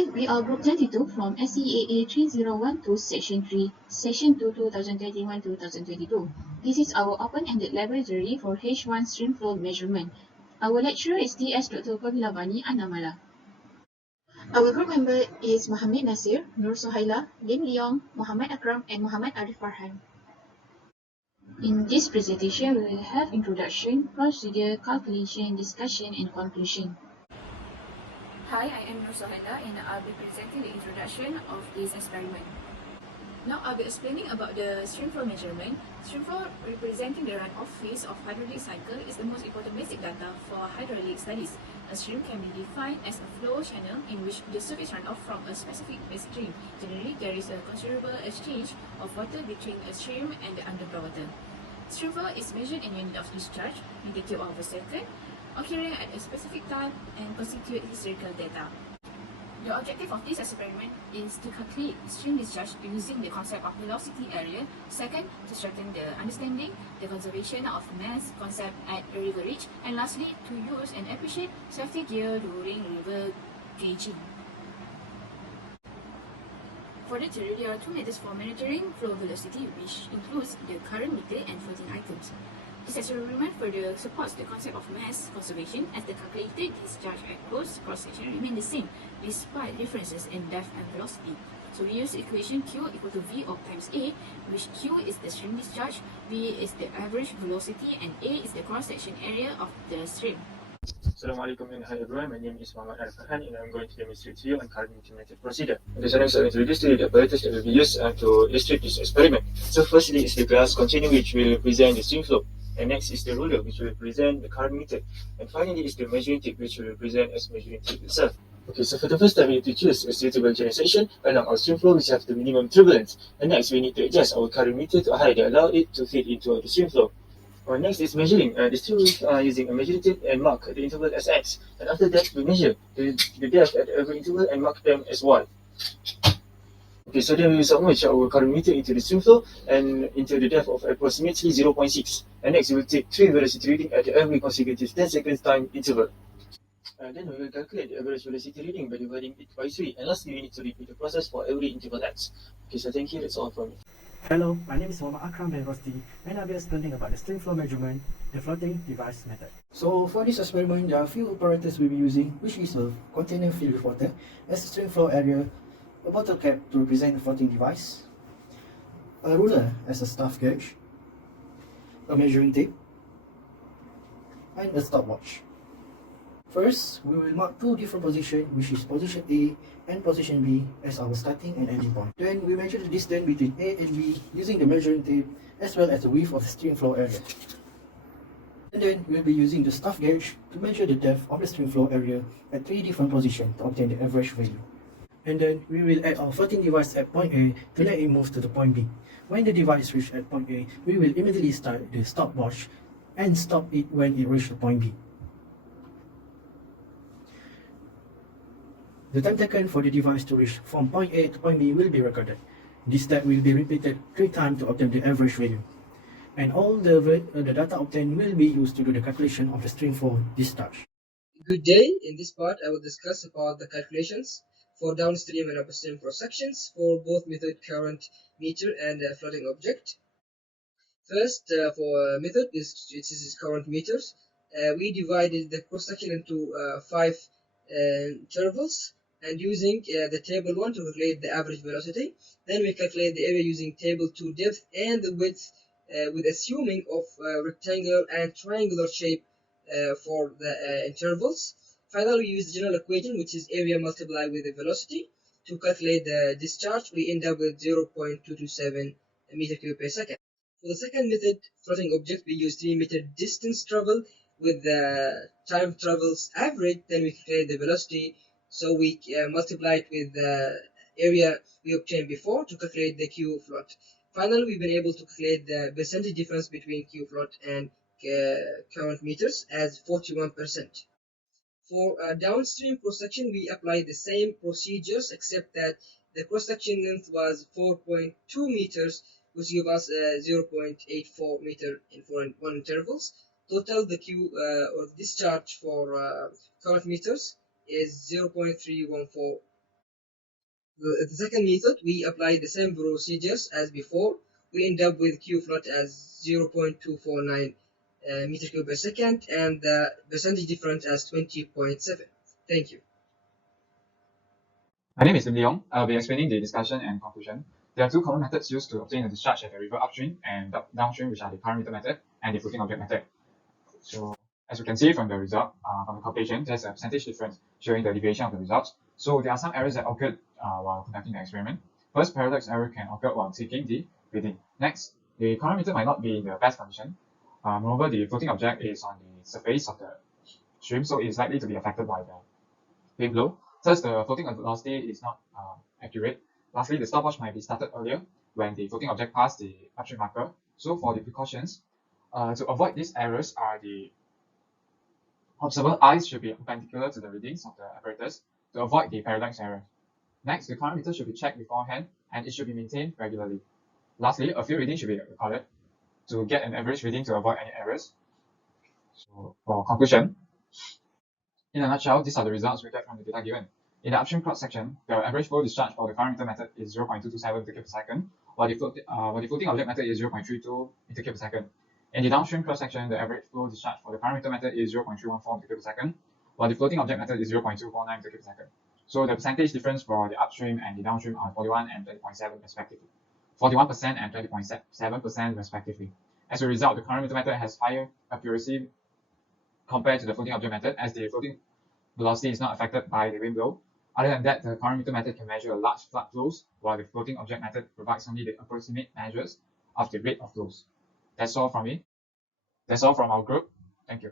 Hi, we are Group 22 from SEAA3012 Section 3, Session 2 2021-2022. This is our open-ended laboratory for H1-STREAMFLOW measurement. Our lecturer is DS Dr. Pabilavani Anamala. Our group member is Mohammed Nasir, Nur Sohaila, Lim Leong, Muhammad Akram, and Muhammad Arif Farhan. In this presentation, we will have introduction, procedure, calculation, discussion, and conclusion. Hi, I am Nur Sohaila and I'll be presenting the introduction of this experiment. Now I'll be explaining about the streamflow measurement. Streamflow, representing the runoff phase of hydraulic cycle, is the most important basic data for hydraulic studies. A stream can be defined as a flow channel in which the surface runoff from a specific base stream. Generally, there is a considerable exchange of water between a stream and the underground water. Streamflow is measured in unit of discharge, meter cube over second, occurring at a specific time and constitute historical data. The objective of this experiment is to calculate stream discharge using the concept of velocity area. Second, to strengthen the understanding, the conservation of mass concept at the river reach, and lastly, to use and appreciate safety gear during river gauging. For the theory, there are two methods for monitoring flow velocity, which includes the current meter and floating items. This experiment further supports the concept of mass conservation, as the calculated discharge at close cross-section remain the same despite differences in depth and velocity. So we use equation Q equal to V of times A, which Q is the stream discharge, V is the average velocity, and A is the cross-section area of the stream. Assalamualaikum and hi everyone, my name is Muhammad Arif Farhan and I'm going to demonstrate to you on current meter procedure. Okay, so next I'll introduce to you the apparatus that will be used to illustrate this experiment. So firstly is the glass container which will represent the stream flow, and next is the ruler which will represent the current meter, and finally is the measuring tape which will represent as measuring tape itself. Okay, so for the first step we need to choose a suitable general section along our stream flow which have the minimum turbulence, and next we need to adjust our current meter to a height that allow it to fit into the stream flow. Next is measuring. Still using a measuring tape and mark the interval as x. And after that, we measure the depth at every interval and mark them as y. Okay, so then we will submerge our current meter into the stream flow and into the depth of approximately 0.6. And next, we will take 3 velocity reading at every consecutive 10 seconds time interval. Then we will calculate the average velocity reading by dividing it by 3. And lastly, we need to repeat the process for every interval x. Okay, so thank you. That's all from me. Hello, my name is Muhammad Akram bin Rosti, and I'll be explaining about the streamflow measurement, the floating device method. So for this experiment, there are a few apparatus we'll be using, which is a container filled with water as a streamflow area, a bottle cap to represent the floating device, a ruler as a staff gauge, a measuring tape, and a stopwatch. First, we will mark two different positions, which is position A and position B as our starting and ending point. Then we measure the distance between A and B using the measuring tape as well as the width of the streamflow area. And then we'll be using the staff gauge to measure the depth of the streamflow area at 3 different positions to obtain the average value. And then we will add our floating device at point A to let it move to the point B. When the device reaches at point A, we will immediately start the stopwatch and stop it when it reaches the point B. The time taken for the device to reach from point A to point B will be recorded. This step will be repeated 3 times to obtain the average value. And all the data obtained will be used to do the calculation of the streamflow discharge. Good day. In this part, I will discuss about the calculations for downstream and upstream cross sections for both method current meter and floating object. First, for method, this is current meters. We divided the cross section into 5 intervals, and using the table 1 to calculate the average velocity. Then we calculate the area using table 2 depth and the width with assuming of rectangular and triangular shape for the intervals. Finally, we use the general equation, which is area multiplied with the velocity. To calculate the discharge, we end up with 0.227 meter cube per second. For the second method, floating object, we use 3 meter distance travel with the time travels average. Then we calculate the velocity, so we multiply it with the area we obtained before to calculate the Q float. Finally, we've been able to calculate the percentage difference between Q float and current meters as 41%. For downstream cross-section, we applied the same procedures, except that the cross-section length was 4.2 meters, which give us 0.84 meter in 1 intervals. Total, the Q or discharge for current meters is 0.314 The second method, we apply the same procedures as before. We end up with Q float as 0.249 meter cube per second and the percentage difference as 20.7. Thank you. My name is Lim Leong. I'll be explaining the discussion and conclusion. There are two common methods used to obtain a discharge at the river upstream and downstream, which are the parameter method and the floating object method. So, as you can see from the result, from the calculation, there's a percentage difference showing the deviation of the results. So there are some errors that occurred while conducting the experiment. First, parallax error can occur while taking the reading. Next, the chronometer might not be in the best condition. Moreover, the floating object is on the surface of the stream, so it is likely to be affected by the wind blow. Thus, the floating velocity is not accurate. Lastly, the stopwatch might be started earlier when the floating object passed the upstream marker. So for the precautions, to avoid these errors are the observer eyes should be perpendicular to the readings of the apparatus to avoid the parallax error. Next, the chronometer should be checked beforehand and it should be maintained regularly. Lastly, a few readings should be recorded to get an average reading to avoid any errors. So for conclusion, in a nutshell, these are the results we get from the data given. In the upstream cross section, the average flow discharge for the chronometer method is 0.227 meter cube per second, while the floating object method is 0.32 meter cube per second. In the downstream cross section, the average flow discharge for the chronometer method is 0.314 meter cube per second, while the floating object method is 0.249 meter cube per second. So the percentage difference for the upstream and the downstream are 41 and 20.7 respectively. 41% and 20.7% respectively. As a result, the chronometer method has higher accuracy compared to the floating object method, as the floating velocity is not affected by the wind blow. Other than that, the chronometer method can measure large flood flows, while the floating object method provides only the approximate measures of the rate of flows. That's all from me. That's all from our group. Thank you.